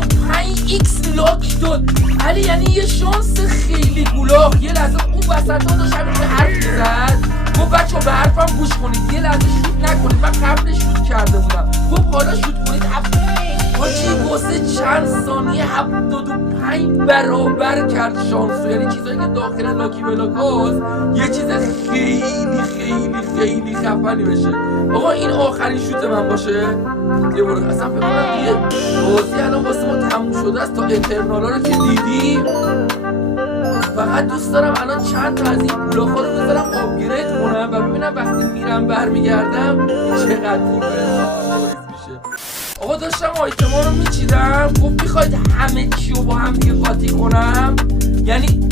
85x لاک داد علی، یعنی یه شانس خیلی گولاخ. یه لحظه اون وسط ها داشت همینجور حرف میزد، گفت بچه به حرفم گوش کنید، یه لحظه شوت نکنید. من قبل شوت کرده بودم، گفت حالا شوت کنید. حاجی واسه چند ثانیه 75 برابر کرد شانسو. یعنی چیزایی که داخل لاکی بلاکاست یه چیز خیلی خیلی خیلی خفنی بشه. آقا این آخرین شوت من باشه یه بار. اصلا فکر کنم دیگه بازی الان واسه ما تموم شده است. تا اترنالا رو که دیدیم، فقط دوست دارم الان چند تا از این بلاک‌ها رو بذارم آپگرید کنم و ببینم وقتی میرم برمیگردم چقدر پول میشه. آقا داشتم آیتما رو میچیدم، گفت میخواید همه چی رو با هم دیگه قاطی کنم. یعنی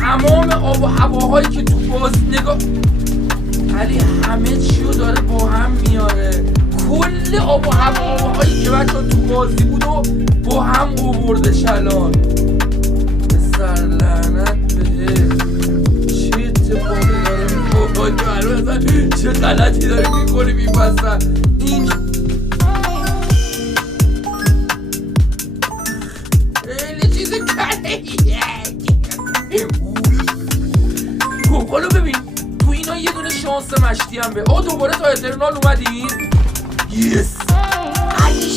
تمام آب و هواهایی که تو بازی نگاه علی همه چی رو داره با هم میاره. کل آب و هواهایی که بچه تو بازی بود و با هم آورده شلان. سر لعنت به چه اتفاقی داره میفته؟ چه غلطی داری میکنی میپسن این حالا ببین تو اینا یه دونه شانس مشتی هم به دوباره تا اترنال اومدین. یس علی